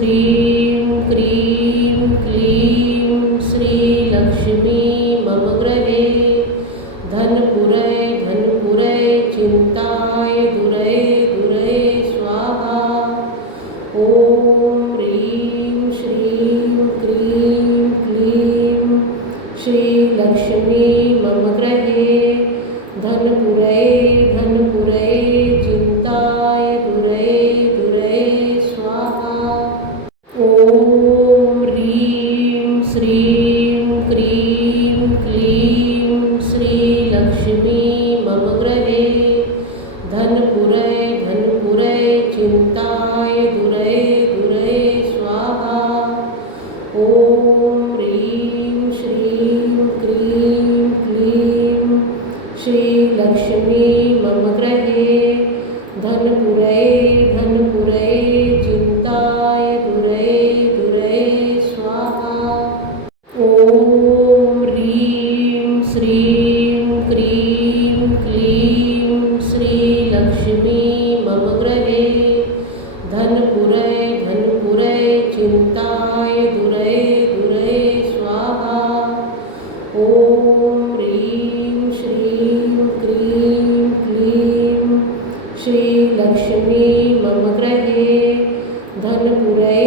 श्रीं क्रीं क्लीं श्रीलक्ष्मी मम गृहे धनपुरै चिन्ताय दुरै दुरै स्वाहा। ॐ ह्रीं श्रीं क्रीं क्लीं श्रीलक्ष्मी मम गृहे धनपुरै चिन्ताय दुरै दुरै स्वाहा। ॐ ह्रीं श्रीं क्रीं क्लीं श्रीलक्ष्मी मम गृहे धनपुरै चिन्ताय दुरै दुरै स्वाहा। ॐ ह्रीं श्रीं क्रीं क्लीं श्रीलक्ष्मी मम गृहे धनपुरै चिन्ताय दुरै दुरै स्वाहा। ॐ ह्रीं श्रीं क्रीं क्लीं श्रीलक्ष्मी मम गृहे धनपुरै चिन्ताय दुरै दुरै स्वाहा। ॐ ह्रीं श्रीं क्रीं क्लीं श्रीलक्ष्मी मम गृहे धनपुरै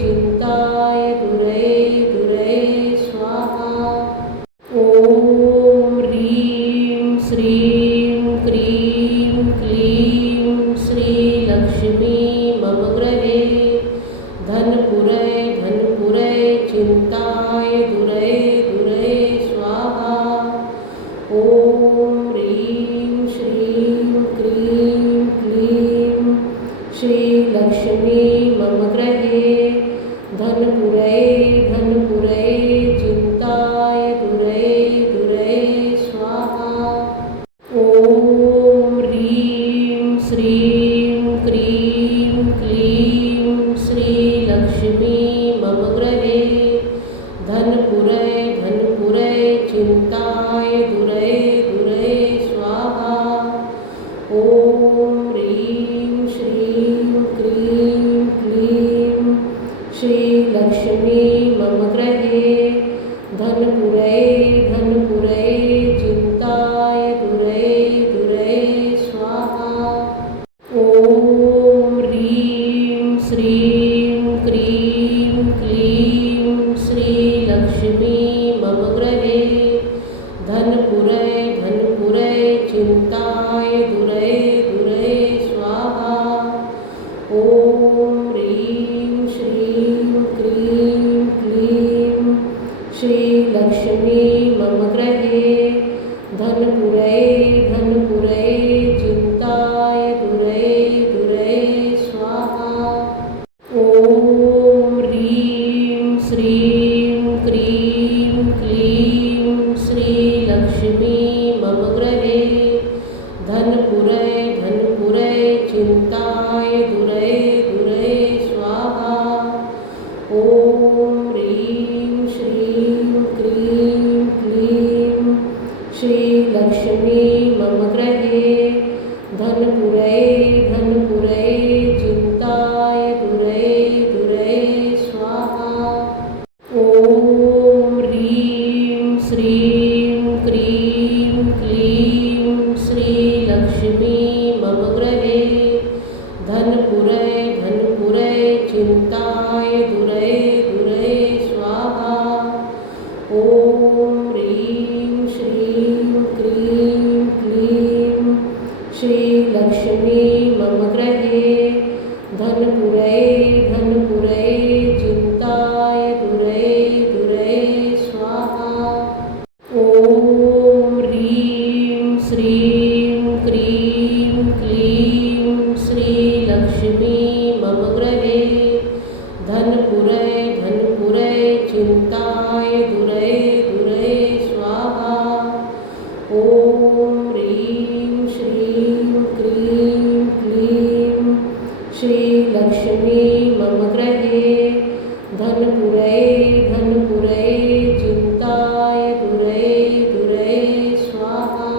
चिन्ताय दुरै दुरै स्वाहा। ॐ ह्रीं श्रीं क्रीं क्लीं श्रीलक्ष्मी मम गृहे धनपुरै चिन्ताय दुरै दुरै स्वाहा। ॐ ह्रीं श्रीं क्रीं क्लीं श्रीलक्ष्मी मम गृहे धनपुरै चिन्ताय दुरै दुरै स्वाहा। ॐ ह्रीं श्रीं क्रीं क्लीं श्रीलक्ष्मी मम गृहे धनपुरै चिन्ताय दुरै दुरै स्वाहा। ॐ ह्रीं श्रीं क्रीं क्लीं श्रीलक्ष्मी मम गृहे धनपुरै चिन्ताय दुरै दुरै स्वाहा। ॐ ह्रीं श्रीं क्रीं क्लीं श्रीलक्ष्मी मम गृहे धनपुरै चिन्ताय दुरै दुरै स्वाहा। ॐ ह्रीं श्रीं क्रीं क्लीं श्रीलक्ष्मी मम गृहे धनपुरै चिन्ताय दुरै दुरै स्वाहा। ॐ ह्रीं श्रीं क्रीं क्लीं श्रीलक्ष्मी मम गृहे धनपुरै चिन्ताय दुरै दुरै स्वाहा। ॐ ह्रीं श्रीं क्रीं क्लीं श्रीलक्ष्मी मम गृहे धनपुरै चिन्ताय दुरै दुरै स्वाहा। ॐ ह्रीं श्रीं क्रीं क्लीं श्रीलक्ष्मी मम गृहे धनपुरै चिन्ताय दुरै दुरै स्वाहा। ॐ ह्रीं श्रीं क्रीं क्लीं श्रीलक्ष्मी मम गृहे धनपुरै चिन्ताय दुरै दुरै स्वाहा। ॐ ह्रीं श्रीं क्रीं क्लीं श्रीलक्ष्मी मम गृहे धनपुरै चिन्ताय दुरै दुरै स्वाहा। ॐ ह्रीं श्रीं क्रीं क्लीं श्रीलक्ष्मी मम गृहे धनपुरै चिन्ताय दुरै दुरै स्वाहा।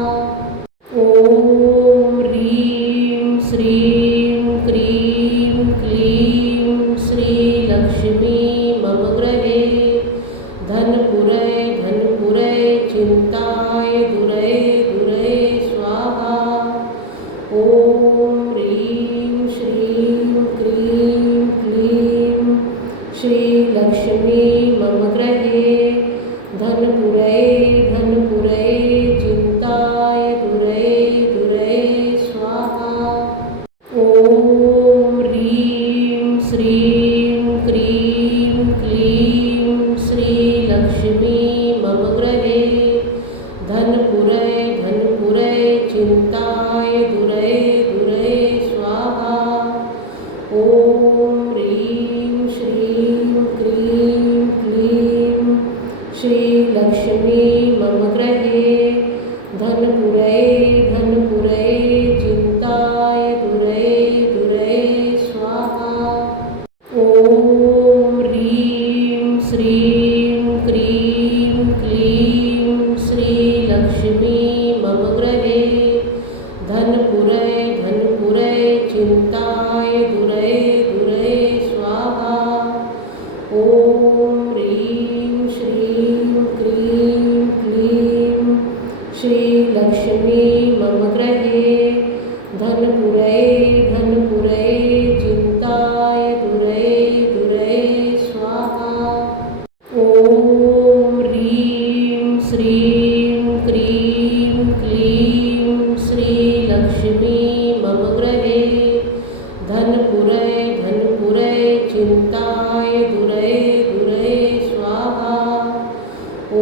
ॐ ह्रीं श्रीं क्रीं क्लीं श्रीलक्ष्मी मम गृहे धनपुरै धनपुरै चिन्ताय दुरै दुरै स्वाहा। ॐ ह्रीं श्रीं क्रीं क्लीं श्रीलक्ष्मी मम गृहे धनपुरै धनपुरै चिन्ताय दुरै दुरै स्वाहा। ॐ ह्रीं श्रीं क्रीं क्लीं श्रीलक्ष्मी मम गृहे धनपुरै धनपुरै चिन्ताय दुरै दुरै स्वाहा। ॐ ह्रीं श्रीं क्रीं क्लीं श्रीलक्ष्मी मम गृहे धनपुरै धनपुरै चिन्ताय दुरै दुरै स्वाहा। ॐ ह्रीं श्रीं क्रीं क्लीं श्रीलक्ष्मी मम गृहे धनपुरै धनपुरै चिन्ताय दुरै दुरै स्वाहा। ॐ ह्रीं श्रीं क्रीं क्लीं श्रीलक्ष्मी मम गृहे धनपुरै धनपुरै चिन्ताय दुरै दुरै स्वाहा। ॐ ह्रीं श्रीं क्रीं क्लीं श्रीलक्ष्मी मम गृहे धनपुरै धनपुरै चिन्ताय दुरै दुरै स्वाहा। ॐ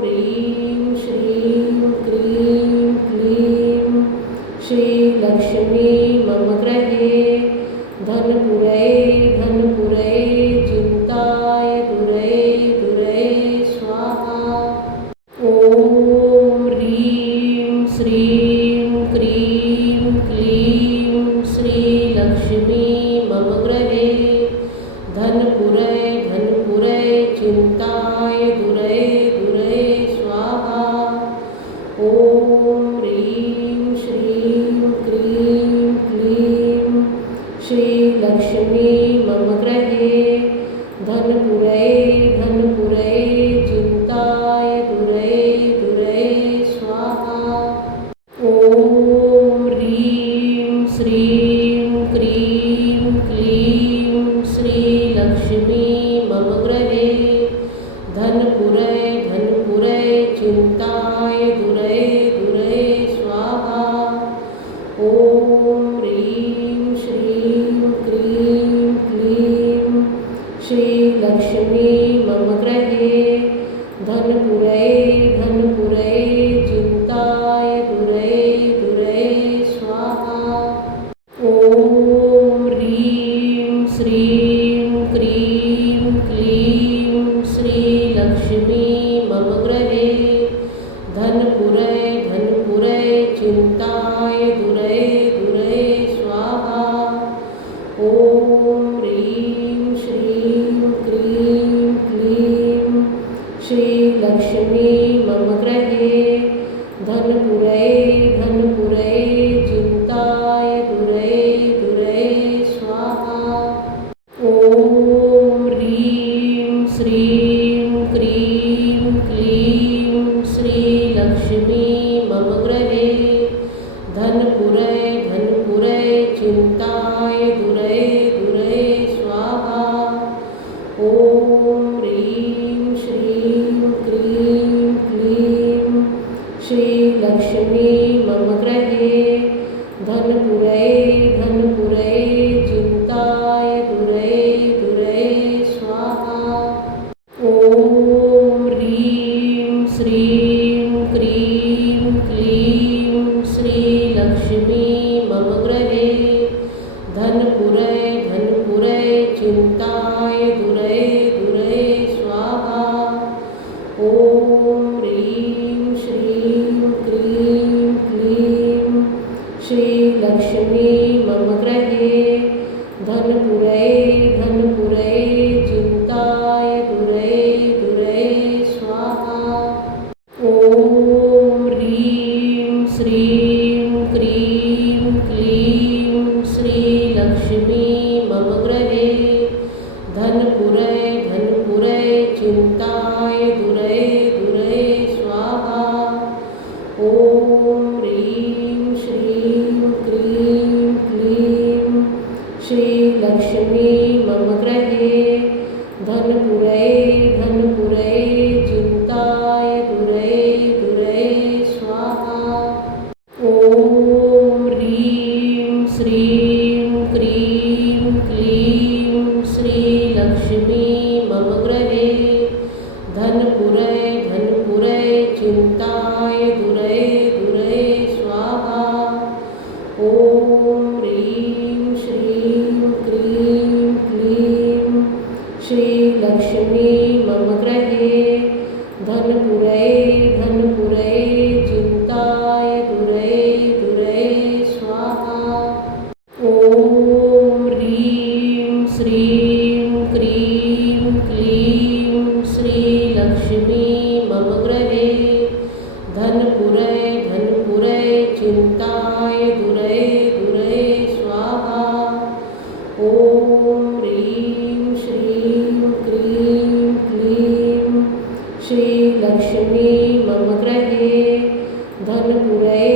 ह्रीं श्रीं क्रीं क्लीं श्रीलक्ष्मी मम गृहे धनपुरै धनपुरै चिन्ताय दुरै दुरै स्वाहा। ॐ ह्रीं श्रीं क्रीं क्लीं श्रीलक्ष्मी मम गृहे धनपुरै धनपुरै चिन्ताय दुरै दुरै स्वाहा। ॐ ह्रीं श्रीं क्रीं क्लीं श्रीलक्ष्मी मम गृहे धनपुरै धनपुरै चिन्ताय दुरै दुरै स्वाहा। ॐ ह्रीं श्रीं क्रीं क्लीं श्रीलक्ष्मी मम गृहे धनपुरै धनपुरै चिन्ताय दुरै दुरै स्वाहा। ॐ ह्रीं श्रीं क्रीं क्लीं श्रीलक्ष्मी मम गृहे धनपुरै धनपुरै चिन्ताय दुरै दुरै स्वाहा। ॐ ह्रीं श्रीं क्रीं क्लीं श्रीलक्ष्मी मम गृहे धनपुरै धनपुरै चिन्ताय दुरै दुरै स्वाहा। ॐ ह्रीं श्रीं क्रीं क्लीं श्रीलक्ष्मी मम गृहे धनपुरै धनपुरै चिन्ताय दुरै दुरै स्वाहा। ॐ ह्रीं श्रीं क्रीं क्लीं श्रीलक्ष्मी मम गृहे धनपुरै धनपुरै चिन्ताय दुरै दुरै स्वाहा। ॐ ह्रीं श्रीं क्रीं क्लीं श्रीलक्ष्मी मम गृहे धनपुरै धनपुरै चिन्ताय दुरै दुरै स्वाहा। ॐ ह्रीं श्रीं क्रीं क्लीं श्रीलक्ष्मी मम गृहे धनपुरै धनपुरै चिन्ताय दुरै दुरै स्वाहा। ॐ ह्रीं श्रीं क्रीं क्लीं श्रीलक्ष्मी मम गृहे धनपुरै धनपुरै चिन्ताय दुरै दुरै स्वाहा। ॐ ह्रीं श्रीं क्रीं क्लीं श्रीलक्ष्मी मम गृहे धन श्रीं क्रीं क्लीं श्रीलक्ष्मी मम गृहे धनपुरै धनपुरै चिन्ताय दुरै दुरै स्वाहा। ॐ ह्रीं श्रीं क्रीं क्लीं श्रीलक्ष्मी मम गृहे धनपुरै धनपुरै चिन्ताय दुरै दुरै स्वाहा। ॐ ह्रीं श्रीं क्रीं क्लीं श्रीलक्ष्मी मम गृहे धनपुरै धनपुरै चिन्ताय दुरै दुरै स्वाहा। ॐ ह्रीं श्रीं क्रीं क्लीं श्रीलक्ष्मी मम गृहे धनपुरै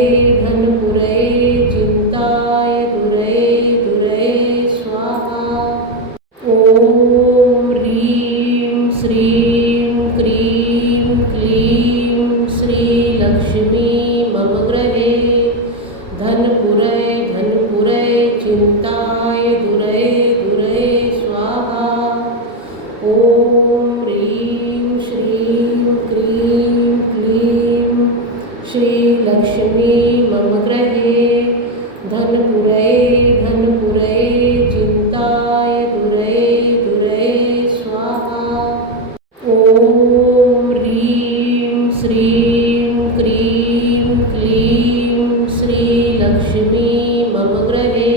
धनपुरै चिन्ताय दुरै दुरै स्वाहा। ॐ ह्रीं श्रीं क्रीं क्लीं श्रीलक्ष्मी मम गृहे धनपुरै धनपुरै चिन्ताय दुरै दुरै स्वाहा। ॐ ह्रीं श्रीं क्रीं क्लीं श्रीलक्ष्मी मम गृहे धनपुरै धनपुरै चिन्ताय दुरै दुरै स्वाहा। ॐ ह्रीं श्रीं क्रीं क्लीं श्रीलक्ष्मी मम गृहे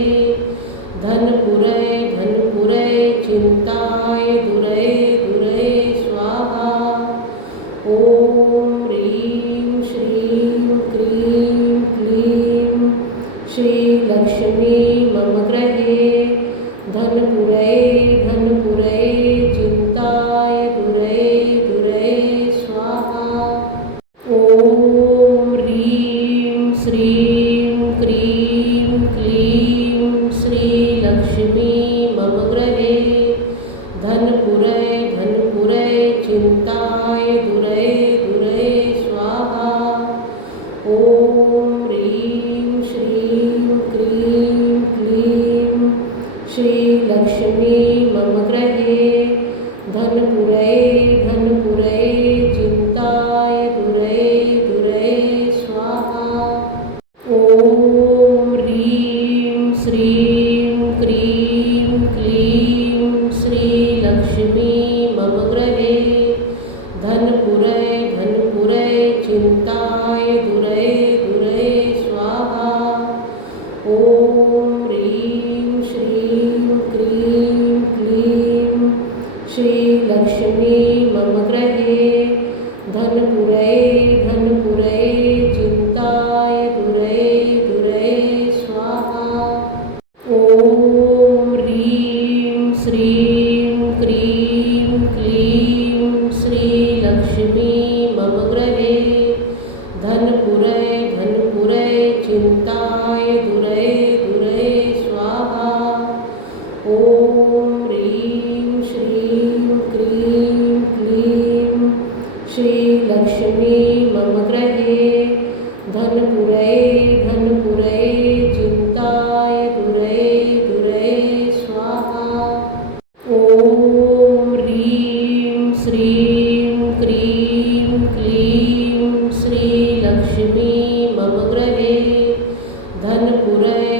धनपुरै धनपुरै चिन्ताय दुरै दुरै स्वाहा। ॐ ह्रीं श्रीं क्रीं क्लीं श्रीलक्ष्मी मम गृहे धनपुरै धनपुरै चिन्ताय दुरै दुरै स्वाहा। ॐ ह्रीं श्रीं क्रीं क्लीं श्रीलक्ष्मी मम गृहे धनपुरै धनपुरै चिन्ताय दुरै दुरै स्वाहा। ॐ ह्रीं श्रीं क्रीं क्लीं श्रीलक्ष्मी मम गृहे धनपुरै धनपुरै चिन्ताय दुरै दुरै स्वाहा। ॐ ह्रीं श्रीं क्रीं क्लीं श्रीलक्ष्मी मम गृहे धनपुरै धनपुरै चिन्ताय दुरै दुरै स्वाहा। ॐ ह्रीं श्रीं क्रीं क्लीं श्रीलक्ष्मी मम गृहे धनपुरै धनपुरै चिन्ताय दुरै दुरै स्वाहा। ॐ ह्रीं श्रीं क्रीं क्लीं श्रीलक्ष्मी मम गृहे धनपुरै धनपुरै चिन्ताय दुरै दुरै स्वाहा। ॐ ह्रीं श्रीं क्रीं क्लीं श्रीलक्ष्मी मम गृहे धनपुरै धनपुरै चिन्ताय दुरै दुरै स्वाहा। ॐ ह्रीं श्रीं क्रीं क्लीं श्रीलक्ष्मी मम गृहे धनपुरै